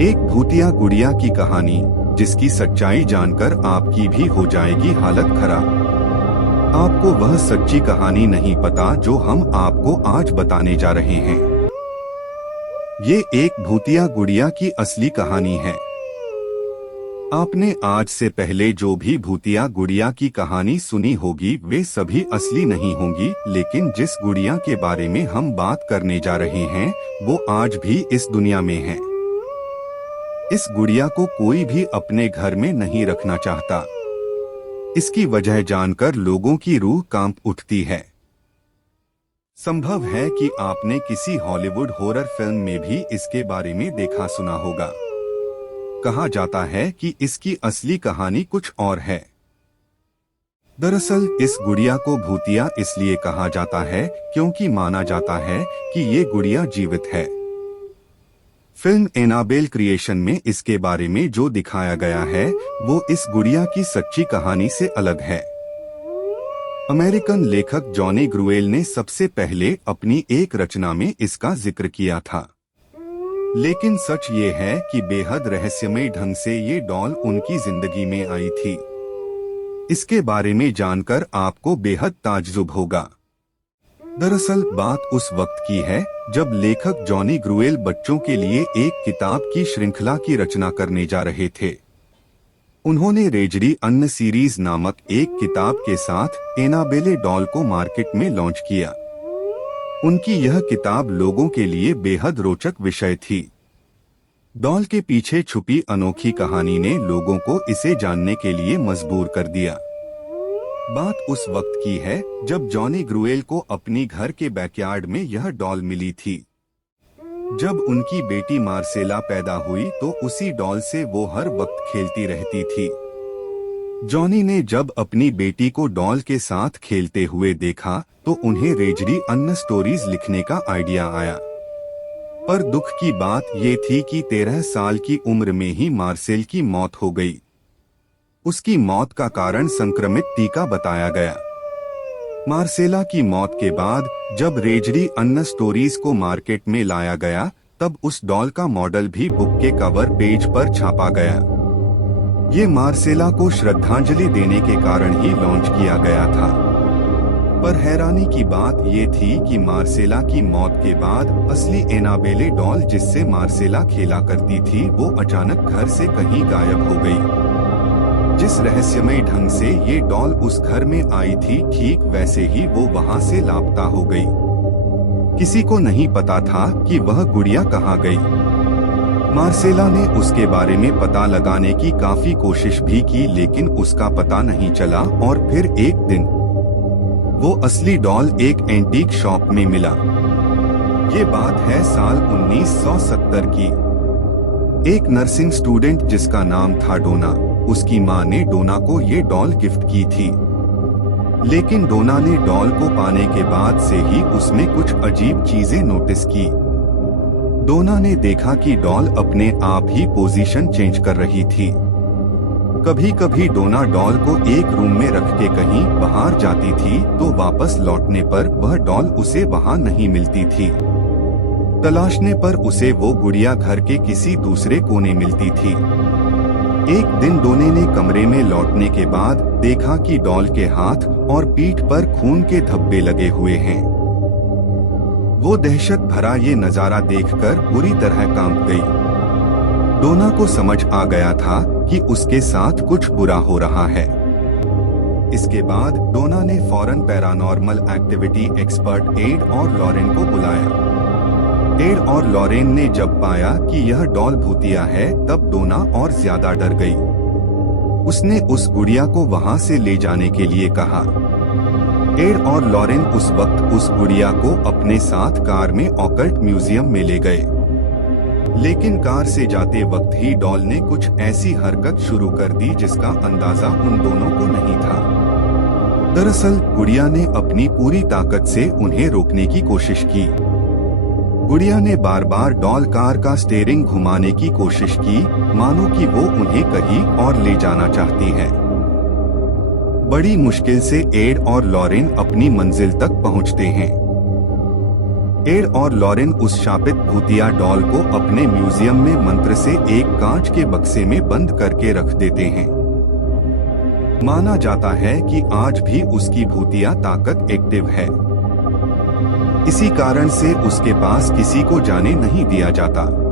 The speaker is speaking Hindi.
एक भूतिया गुड़िया की कहानी, जिसकी सच्चाई जानकर आपकी भी हो जाएगी हालत खराब। आपको वह सच्ची कहानी नहीं पता जो हम आपको आज बताने जा रहे हैं। ये एक भूतिया गुड़िया की असली कहानी है। आपने आज से पहले जो भी भूतिया गुड़िया की कहानी सुनी होगी वे सभी असली नहीं होंगी, लेकिन जिस गुड़िया के बारे में हम बात करने जा रहे हैं वो आज भी इस दुनिया में है। इस गुड़िया को कोई भी अपने घर में नहीं रखना चाहता। इसकी वजह जानकर लोगों की रूह कांप उठती है। संभव है कि आपने किसी हॉलीवुड हॉरर फिल्म में भी इसके बारे में देखा सुना होगा। कहा जाता है कि इसकी असली कहानी कुछ और है। दरअसल इस गुड़िया को भूतिया इसलिए कहा जाता है क्योंकि माना जाता है कि ये गुड़िया जीवित है। फिल्म एनाबेल क्रिएशन में इसके बारे में जो दिखाया गया है वो इस गुड़िया की सच्ची कहानी से अलग है। अमेरिकन लेखक जॉनी ग्रुएल ने सबसे पहले अपनी एक रचना में इसका जिक्र किया था। लेकिन सच ये है कि बेहद रहस्यमय ढंग से ये डॉल उनकी जिंदगी में आई थी। इसके बारे में जानकर आपको बेहद ताज्जुब होगा। दरअसल बात उस वक्त की है जब लेखक जॉनी ग्रुएल बच्चों के लिए एक किताब की श्रृंखला की रचना करने जा रहे थे। उन्होंने रेजडी अन्न सीरीज नामक एक किताब के साथ एनाबेले डॉल को मार्केट में लॉन्च किया। उनकी यह किताब लोगों के लिए बेहद रोचक विषय थी। डॉल के पीछे छुपी अनोखी कहानी ने लोगों को इसे जानने के लिए मजबूर कर दिया। बात उस वक्त की है जब जॉनी ग्रुएल को अपनी घर के बैकयार्ड में यह डॉल मिली थी। जब उनकी बेटी मार्सेला पैदा हुई तो उसी डॉल से वो हर वक्त खेलती रहती थी। जॉनी ने जब अपनी बेटी को डॉल के साथ खेलते हुए देखा तो उन्हें रेजडी अन्न स्टोरीज लिखने का आइडिया आया। पर दुख की बात ये थी कि 13 साल की उम्र में ही मार्सेल की मौत हो गई। उसकी मौत का कारण संक्रमित टीका बताया गया। मार्सेला की मौत के बाद जब रेजडी अन्न स्टोरीज को मार्केट में लाया गया तब उस डॉल का मॉडल भी बुक के कवर पेज पर छापा गया। ये मार्सेला को श्रद्धांजलि देने के कारण ही लॉन्च किया गया था। पर हैरानी की बात ये थी कि मार्सेला की मौत के बाद असली एनाबेले डॉल जिससे मार्सेला खेला करती थी वो अचानक घर से कहीं गायब हो गई। जिस रहस्यमय ढंग से ये डॉल उस घर में आई थी ठीक वैसे ही वो वहां से लापता हो गई। किसी को नहीं पता था कि वह गुड़िया कहाँ गई। मार्सेला ने उसके बारे में पता लगाने की काफी कोशिश भी की लेकिन उसका पता नहीं चला और फिर एक दिन वो असली डॉल एक एंटीक शॉप में मिला। ये बात है साल 1970 की। एक नर्सिंग स्टूडेंट जिसका नाम था डोना, उसकी मां ने डोना को ये डॉल गिफ्ट की थी। लेकिन डोना ने डॉल को पाने के बाद से ही उसमें कुछ अजीब चीजें नोटिस की। डोना ने देखा कि डॉल अपने आप ही पोजीशन चेंज कर रही थी। कभी कभी डोना डॉल को एक रूम में रख के कहीं बाहर जाती थी तो वापस लौटने पर वह डॉल उसे वहां नहीं मिलती थी। तलाशने पर उसे वो गुड़िया घर के किसी दूसरे कोने मिलती थी। एक दिन डोने ने कमरे में लौटने के बाद देखा कि डॉल के हाथ और पीठ पर खून के धब्बे लगे हुए हैं। वो दहशत भरा ये नजारा देखकर बुरी तरह कांप गई। डोना को समझ आ गया था कि उसके साथ कुछ बुरा हो रहा है। इसके बाद डोना ने फौरन पैरानॉर्मल एक्टिविटी एक्सपर्ट एड और लॉरेन को बुलाया। एड और लॉरेन ने जब पाया कि यह डॉल भूतिया है तब डोना और ज्यादा डर गई। उसने उस गुड़िया को वहां से ले जाने के लिए कहा। एड और लॉरेन उस वक्त उस गुड़िया को अपने साथ कार में ऑकल्ट म्यूजियम में ले गए। लेकिन कार से जाते वक्त ही डॉल ने कुछ ऐसी हरकत शुरू कर दी जिसका अंदाजा उन दोनों को नहीं था। दरअसल गुड़िया ने अपनी पूरी ताकत से उन्हें रोकने की कोशिश की। गुड़िया ने बार बार डॉल कार का स्टीयरिंग घुमाने की कोशिश की, मानो कि वो उन्हें कहीं और ले जाना चाहती है। बड़ी मुश्किल से एड और लॉरेन अपनी मंजिल तक पहुंचते हैं। एड और लॉरेन उस शापित भूतिया डॉल को अपने म्यूजियम में मंत्र से एक कांच के बक्से में बंद करके रख देते हैं। माना जाता है कि आज भी उसकी भूतिया ताकत एक्टिव है। इसी कारण से उसके पास किसी को जाने नहीं दिया जाता।